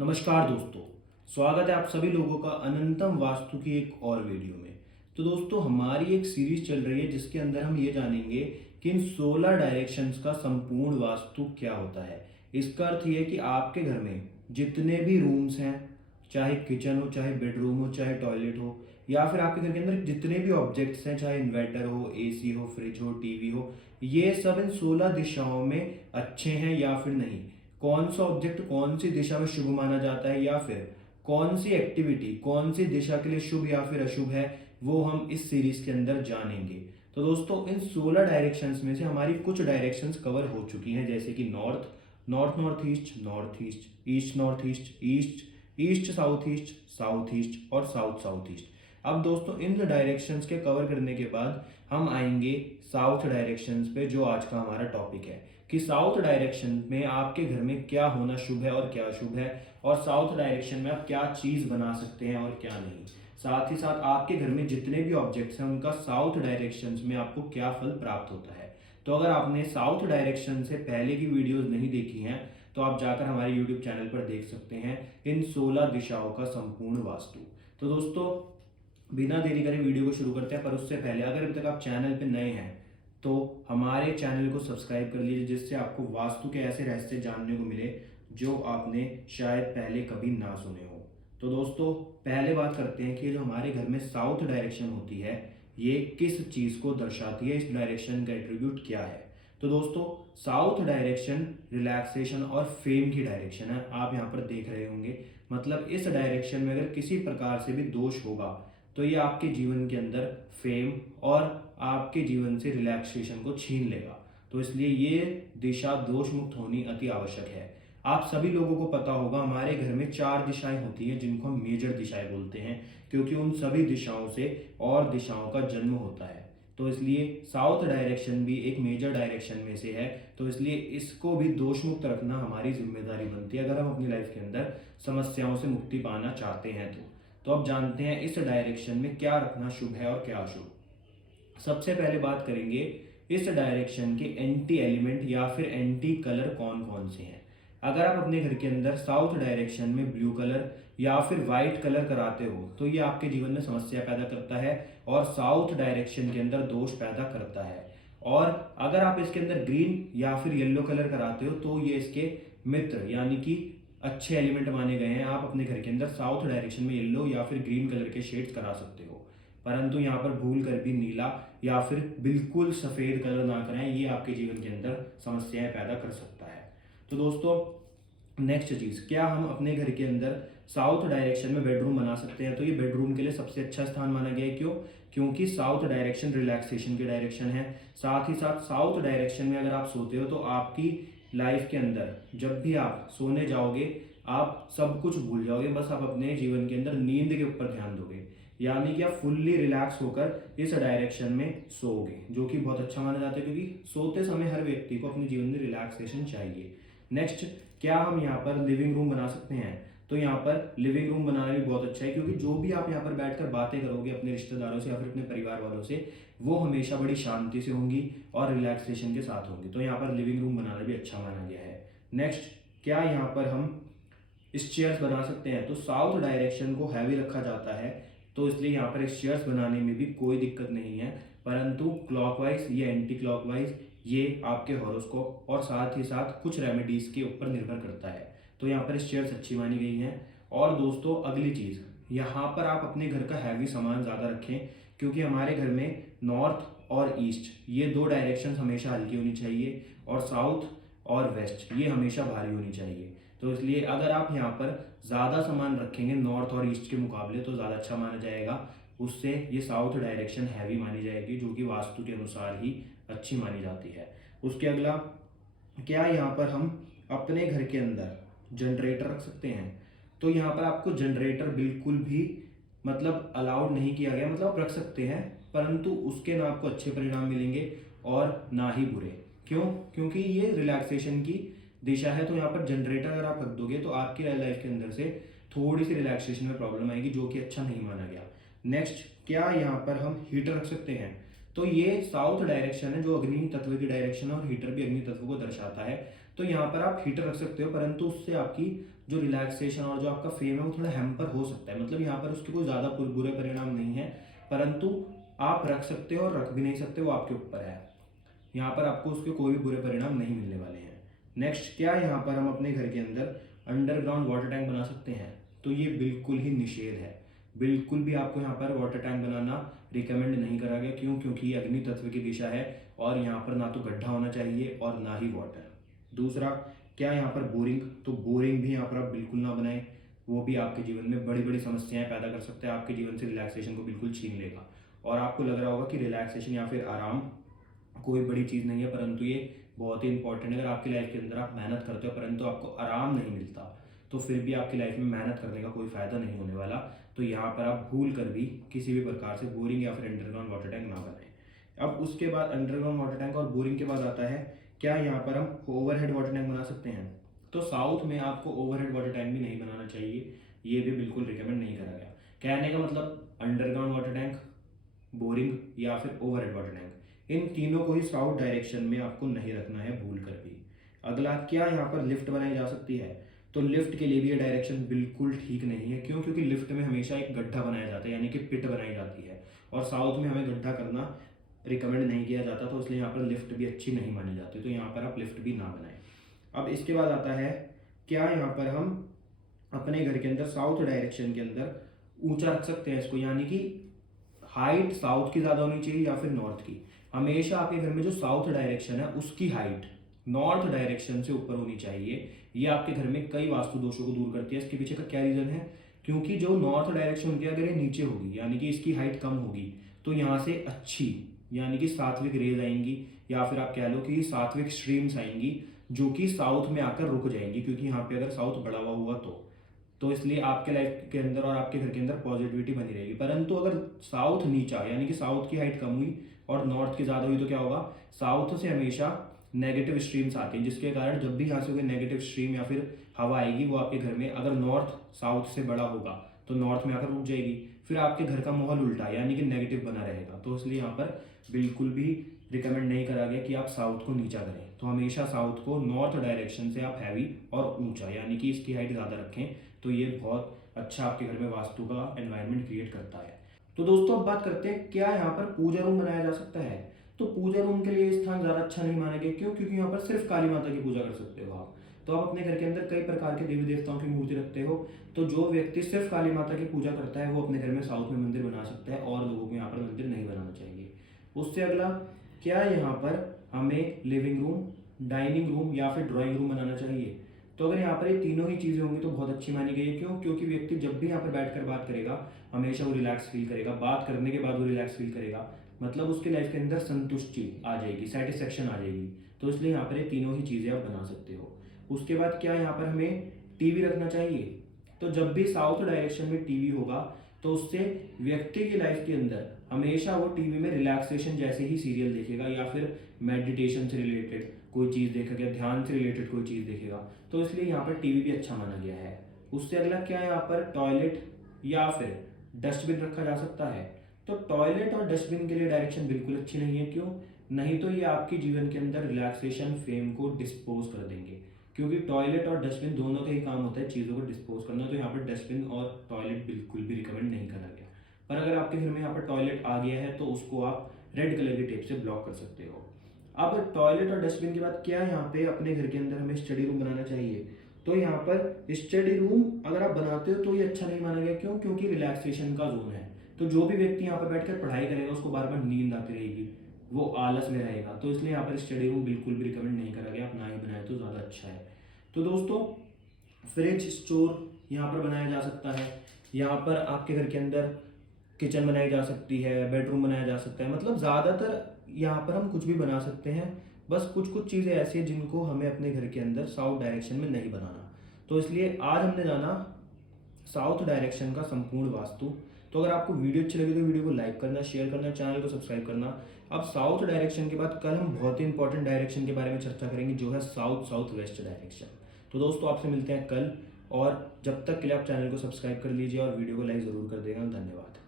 नमस्कार दोस्तों। स्वागत है आप सभी लोगों का अनंतम वास्तु की एक और वीडियो में। तो दोस्तों, हमारी एक सीरीज चल रही है जिसके अंदर हम ये जानेंगे कि इन 16 डायरेक्शंस का संपूर्ण वास्तु क्या होता है। इसका अर्थ ये है कि आपके घर में जितने भी रूम्स हैं, चाहे किचन हो, चाहे बेडरूम हो, चाहे टॉयलेट हो, या फिर आपके घर के अंदर जितने भी ऑब्जेक्ट्स हैं, चाहे इन्वर्टर हो, एसी हो, फ्रिज हो, टीवी हो, ये सब इन 16 दिशाओं में अच्छे हैं या फिर नहीं। कौन सा ऑब्जेक्ट कौन सी दिशा में शुभ माना जाता है, या फिर कौन सी एक्टिविटी कौन सी दिशा के लिए शुभ या फिर अशुभ है, वो हम इस सीरीज के अंदर जानेंगे। तो दोस्तों, इन 16 डायरेक्शंस में से हमारी कुछ डायरेक्शंस कवर हो चुकी हैं, जैसे कि north, north north east, north east, east north east, east, east south east, south east और साउथ साउथ ईस्ट। अब दोस्तों, इन डायरेक्शंस के कवर करने के बाद हम आएंगे साउथ डायरेक्शंस पे, जो आज का हमारा टॉपिक है कि साउथ डायरेक्शन में आपके घर में क्या होना शुभ है और क्या अशुभ है, और साउथ डायरेक्शन में आप क्या चीज बना सकते हैं और क्या नहीं। साथ ही साथ आपके घर में जितने भी ऑब्जेक्ट्स हैं उनका साउथ डायरेक्शन में आपको क्या फल प्राप्त होता है। तो अगर आपने साउथ डायरेक्शन से पहले की वीडियोस नहीं देखी हैं तो आप जाकर हमारे यूट्यूब चैनल पर देख सकते हैं इन 16 दिशाओं का संपूर्ण वास्तु। तो दोस्तों, बिना देरी करे वीडियो को शुरू करते हैं, पर उससे पहले अगर अभी तक आप चैनल पे नए हैं तो हमारे चैनल को सब्सक्राइब कर लीजिए, जिससे आपको वास्तु के ऐसे रहस्य जानने को मिले जो आपने शायद पहले कभी ना सुने हो। तो दोस्तों, पहले बात करते हैं कि जो हमारे घर में साउथ डायरेक्शन होती है ये किस चीज को दर्शाती है, इस डायरेक्शन का एट्रीब्यूट क्या है। तो दोस्तों, साउथ डायरेक्शन रिलैक्सेशन और फेम की डायरेक्शन है। आप यहाँ पर देख रहे होंगे, मतलब इस डायरेक्शन में अगर किसी प्रकार से भी दोष होगा तो ये आपके जीवन के अंदर फेम और आपके जीवन से रिलैक्सेशन को छीन लेगा। तो इसलिए ये दिशा दोष मुक्त होनी अति आवश्यक है। आप सभी लोगों को पता होगा, हमारे घर में 4 दिशाएं होती हैं जिनको हम मेजर दिशाएं बोलते हैं, क्योंकि उन सभी दिशाओं से और दिशाओं का जन्म होता है। तो इसलिए साउथ डायरेक्शन भी एक मेजर डायरेक्शन में से है। तो इसलिए इसको भी दोष मुक्त रखना हमारी जिम्मेदारी बनती है, अगर हम अपनी लाइफ के अंदर समस्याओं से मुक्ति पाना चाहते हैं तो अब जानते हैं इस डायरेक्शन में क्या रखना शुभ है और क्या अशुभ। सबसे पहले बात करेंगे इस डायरेक्शन के एंटी एलिमेंट या फिर एंटी कलर कौन कौन से हैं। अगर आप अपने घर के अंदर साउथ डायरेक्शन में ब्लू कलर या फिर व्हाइट कलर कराते हो तो ये आपके जीवन में समस्या पैदा करता है और साउथ डायरेक्शन के अंदर दोष पैदा करता है। और अगर आप इसके अंदर ग्रीन या फिर येलो कलर कराते हो तो ये इसके मित्र यानी कि अच्छे एलिमेंट माने गए हैं। आप अपने घर के अंदर साउथ डायरेक्शन में येलो या फिर ग्रीन कलर के शेड्स करा सकते हो, परंतु यहाँ पर भूल कर भी नीला या फिर बिल्कुल सफेद कलर ना कराएं, ये आपके जीवन के अंदर समस्याएं पैदा कर सकता है। तो दोस्तों, नेक्स्ट चीज, क्या हम अपने घर के अंदर साउथ डायरेक्शन में बेडरूम बना सकते हैं। तो ये बेडरूम के लिए सबसे अच्छा स्थान माना गया है। क्यों? क्योंकि साउथ डायरेक्शन रिलैक्सेशन की डायरेक्शन है। साथ ही साथ साउथ डायरेक्शन में अगर आप सोते हो तो आपकी लाइफ के अंदर जब भी आप सोने जाओगे आप सब कुछ भूल जाओगे, बस आप अपने जीवन के अंदर नींद के ऊपर ध्यान दोगे, यानी कि आप फुल्ली रिलैक्स होकर इस डायरेक्शन में सोओगे, जो कि बहुत अच्छा माना जाता है, क्योंकि सोते समय हर व्यक्ति को अपने जीवन में रिलैक्सेशन चाहिए। नेक्स्ट, क्या हम यहाँ पर लिविंग रूम बना सकते हैं। तो यहाँ पर लिविंग रूम बनाना भी बहुत अच्छा है, क्योंकि जो भी आप यहाँ पर बैठकर बातें करोगे अपने रिश्तेदारों से या फिर अपने परिवार वालों से, वो हमेशा बड़ी शांति से होंगी और रिलैक्सेशन के साथ होंगी। तो यहाँ पर लिविंग रूम बनाना भी अच्छा माना गया है। नेक्स्ट, क्या यहाँ पर हम इस चेयर्स बना सकते हैं। तो साउथ डायरेक्शन को हैवी रखा जाता है, तो इसलिए यहाँ पर इस चेयर्स बनाने में भी कोई दिक्कत नहीं है, परंतु क्लॉकवाइज या एंटी क्लॉकवाइज ये आपके हॉरोस्कोप और साथ ही साथ कुछ रेमेडीज के ऊपर निर्भर करता है। तो यहाँ पर इस चेयर्स अच्छी मानी गई हैं। और दोस्तों, अगली चीज, यहाँ पर आप अपने घर का हैवी सामान ज़्यादा रखें, क्योंकि हमारे घर में नॉर्थ और ईस्ट ये 2 डायरेक्शन हमेशा हल्की होनी चाहिए, और साउथ और वेस्ट ये हमेशा भारी होनी चाहिए। तो इसलिए अगर आप यहाँ पर ज़्यादा सामान रखेंगे नॉर्थ और ईस्ट के मुकाबले तो ज़्यादा अच्छा माना जाएगा। उससे ये साउथ डायरेक्शन हैवी मानी जाएगी, जो कि वास्तु के अनुसार ही अच्छी मानी जाती है। उसके अगला, क्या यहाँ पर हम अपने घर के अंदर जनरेटर रख सकते हैं। तो यहाँ पर आपको जनरेटर बिल्कुल भी मतलब अलाउड नहीं किया गया, मतलब आप रख सकते हैं, परंतु उसके ना आपको अच्छे परिणाम मिलेंगे और ना ही बुरे। क्यों? क्योंकि ये रिलैक्सेशन की दिशा है। तो यहाँ पर जनरेटर अगर आप रख दोगे तो आपकी लाइफ के अंदर से थोड़ी सी रिलैक्सेशन में प्रॉब्लम आएगी, जो कि अच्छा नहीं माना गया। नेक्स्ट, क्या यहाँ पर हम हीटर रख सकते हैं। तो ये साउथ डायरेक्शन है, जो अग्नि तत्व की डायरेक्शन है, और हीटर भी अग्नि तत्व को दर्शाता है। तो यहाँ पर आप हीटर रख सकते हो, परंतु उससे आपकी जो रिलैक्सेशन और जो आपका फेम है वो थोड़ा हैम्पर हो सकता है। मतलब यहाँ पर उसके कोई ज़्यादा बुरे परिणाम नहीं है, परंतु आप रख सकते हो और रख भी नहीं सकते, वो आपके ऊपर है। यहाँ पर आपको उसके कोई भी बुरे परिणाम नहीं मिलने वाले हैं। नेक्स्ट, क्या यहाँ पर हम अपने घर के अंदर अंडरग्राउंड वाटर टैंक बना सकते हैं? तो ये बिल्कुल ही निषेध है। बिल्कुल भी आपको यहाँ पर वाटर टैंक बनाना रिकमेंड नहीं करा गया। क्यों? क्योंकि ये अग्नि तत्व की दिशा है और यहाँ पर ना तो गड्ढा होना चाहिए और ना ही वाटर। दूसरा, क्या यहाँ पर बोरिंग? तो बोरिंग भी यहाँ पर आप बिल्कुल ना बनाएं। वो भी आपके जीवन में बड़ी बड़ी समस्याएं पैदा कर सकता है, आपके जीवन से रिलैक्सेशन को बिल्कुल छीन लेगा। और आपको लग रहा होगा कि रिलैक्सेशन या फिर आराम कोई बड़ी चीज़ नहीं है, परंतु ये बहुत ही इंपॉर्टेंट है। अगर आपकी लाइफ के अंदर आप मेहनत करते हो परंतु आपको आराम नहीं मिलता, तो फिर भी आपकी लाइफ में मेहनत करने का कोई फ़ायदा नहीं होने वाला। तो यहाँ पर आप भूल कर भी किसी भी प्रकार से बोरिंग या फिर अंडरग्राउंड वाटर टैंक ना बनाएं। अब उसके बाद अंडरग्राउंड वाटर टैंक और बोरिंग के बाद आता है, क्या यहाँ पर हम ओवरहेड वाटर टैंक बना सकते हैं? तो साउथ में आपको ओवरहेड वाटर टैंक भी नहीं बनाना चाहिए, ये भी बिल्कुल रिकमेंड नहीं करा गया। कहने का मतलब अंडरग्राउंड वाटर टैंक, बोरिंग या फिर ओवरहेड वाटर टैंक, इन तीनों को ही साउथ डायरेक्शन में आपको नहीं रखना है भूल कर भी। अगला, क्या यहाँ पर लिफ्ट बनाई जा सकती है? तो लिफ्ट के लिए भी ये डायरेक्शन बिल्कुल ठीक नहीं है। क्यों? क्योंकि लिफ्ट में हमेशा एक गड्ढा बनाया जाता है, यानी कि पिट बनाई जाती है, और साउथ में हमें गड्ढा करना रिकमेंड नहीं किया जाता, तो इसलिए यहाँ पर लिफ्ट भी अच्छी नहीं मानी जाती। तो यहाँ पर आप लिफ्ट भी ना बनाएं। अब इसके बाद आता है, क्या यहाँ पर हम अपने घर के अंदर साउथ डायरेक्शन के अंदर ऊंचा रख सकते हैं इसको? यानी कि हाइट साउथ की ज़्यादा होनी चाहिए या फिर नॉर्थ की? हमेशा आपके घर में जो साउथ डायरेक्शन है उसकी हाइट नॉर्थ डायरेक्शन से ऊपर होनी चाहिए। ये आपके घर में कई वास्तु दोषों को दूर करती है। इसके पीछे का क्या रीज़न है? क्योंकि जो नॉर्थ डायरेक्शन होगी अगर ये नीचे होगी, यानी कि इसकी हाइट कम होगी, तो यहाँ से अच्छी यानी कि सात्विक रेज आएंगी, या फिर आप कह लो कि सात्विक स्ट्रीम्स आएंगी जो कि साउथ में आकर रुक जाएंगी। क्योंकि यहाँ पे अगर साउथ बढ़ा हुआ तो इसलिए आपके लाइफ के अंदर और आपके घर के अंदर पॉजिटिविटी बनी रहेगी। परंतु अगर साउथ नीचा यानी कि साउथ की हाइट कम हुई और नॉर्थ की ज़्यादा हुई, तो क्या होगा? साउथ से हमेशा नेगेटिव स्ट्रीम्स आती हैं, जिसके कारण जब भी यहाँ से कोई नेगेटिव स्ट्रीम या फिर हवा आएगी, वो आपके घर में अगर नॉर्थ साउथ से बड़ा होगा तो नॉर्थ में आकर रुक जाएगी। फिर आपके घर का माहौल उल्टा यानी कि नेगेटिव बना रहेगा। तो इसलिए यहाँ पर बिल्कुल भी रिकमेंड नहीं करा गया कि आप साउथ को नीचा करें। तो हमेशा साउथ को नॉर्थ डायरेक्शन से आप हैवी और ऊंचा यानी कि इसकी हाइट ज़्यादा रखें, तो ये बहुत अच्छा आपके घर में वास्तु का एनवायरनमेंट क्रिएट करता है। तो दोस्तों अब बात करते हैं, क्या यहाँ पर पूजा रूम बनाया जा सकता है? तो पूजा रूम के लिए स्थान ज़्यादा अच्छा नहीं माना गया। क्यों? क्योंकि यहाँ पर सिर्फ काली माता की पूजा कर सकते हो आप। तो आप अपने घर के अंदर कई प्रकार के देवी देवताओं की मूर्ति रखते हो, तो जो व्यक्ति सिर्फ काली माता की पूजा करता है वो अपने घर में साउथ में मंदिर बना सकता है, और लोगों को यहाँ पर मंदिर नहीं बनाना चाहिए। उससे अगला, क्या यहाँ पर हमें लिविंग रूम, डाइनिंग रूम या फिर ड्राइंग रूम बनाना चाहिए? तो अगर यहाँ पर ये तीनों ही चीज़ें होंगी तो बहुत अच्छी मानी गई है। क्यों? क्योंकि व्यक्ति जब भी यहाँ पर बैठकर बात करेगा हमेशा वो रिलैक्स फील करेगा, बात करने के बाद वो रिलैक्स फील करेगा, मतलब उसके लाइफ के अंदर संतुष्टि आ जाएगी, सेटिस्फेक्शन आ जाएगी। तो इसलिए यहाँ पर ये तीनों ही चीज़ें आप बना सकते हो। उसके बाद, क्या यहाँ पर हमें टीवी रखना चाहिए? तो जब भी साउथ डायरेक्शन में टीवी होगा तो उससे व्यक्ति की लाइफ के अंदर हमेशा वो टीवी में रिलैक्सेशन जैसे ही सीरियल देखेगा, या फिर मेडिटेशन से रिलेटेड कोई चीज़ देखेगा, ध्यान से रिलेटेड कोई चीज़ देखेगा। तो इसलिए यहाँ पर टीवी भी अच्छा माना गया है। उससे अगला, क्या यहाँ पर टॉयलेट या फिर डस्टबिन रखा जा सकता है? तो टॉयलेट और डस्टबिन के लिए डायरेक्शन बिल्कुल अच्छी नहीं है। क्यों? नहीं तो ये आपके जीवन के अंदर रिलैक्सेशन फेम को डिस्पोज कर देंगे, क्योंकि टॉयलेट और डस्टबिन दोनों का ही काम होता है चीज़ों को डिस्पोज करना। तो यहाँ पर डस्टबिन और टॉयलेट बिल्कुल भी रिकमेंड नहीं करा गया। पर अगर आपके घर में यहाँ पर टॉयलेट आ गया है तो उसको आप रेड कलर की टेप से ब्लॉक कर सकते हो। अब टॉयलेट और डस्टबिन के बाद, क्या यहाँ पे अपने घर के अंदर हमें स्टडी रूम बनाना चाहिए? तो यहाँ पर स्टडी रूम अगर आप बनाते हो तो ये अच्छा नहीं माना गया। क्यों? क्योंकि रिलैक्सेशन का जोन है। तो जो भी व्यक्ति यहाँ पर बैठकर पढ़ाई करेगा उसको बार बार नींद आती रहेगी, वो आलस में रहेगा। तो इसलिए यहाँ पर स्टडी रूम बिल्कुल भी रिकमेंड नहीं करा गया। आप ना ही बनाए तो ज़्यादा अच्छा है। तो दोस्तों, फ्रिज स्टोर यहाँ पर बनाया जा सकता है। यहाँ पर आपके घर के अंदर किचन बनाई जा सकती है, बेडरूम बनाया जा सकता है। मतलब ज़्यादातर यहाँ पर हम कुछ भी बना सकते हैं। बस कुछ कुछ चीज़ें ऐसी हैं जिनको हमें अपने घर के अंदर साउथ डायरेक्शन में नहीं बनाना। तो इसलिए आज हमने जाना साउथ डायरेक्शन का संपूर्ण वास्तु। तो अगर आपको वीडियो अच्छी लगी तो वीडियो को लाइक करना, शेयर करना, चैनल को सब्सक्राइब करना। अब साउथ डायरेक्शन के बाद कल हम बहुत ही इंपॉर्टेंट डायरेक्शन के बारे में चर्चा करेंगे, जो है साउथ साउथ वेस्ट डायरेक्शन। तो दोस्तों, आपसे मिलते हैं कल, और जब तक के लिए आप चैनल को सब्सक्राइब कर लीजिए और वीडियो को लाइक ज़रूर कर देगा। धन्यवाद।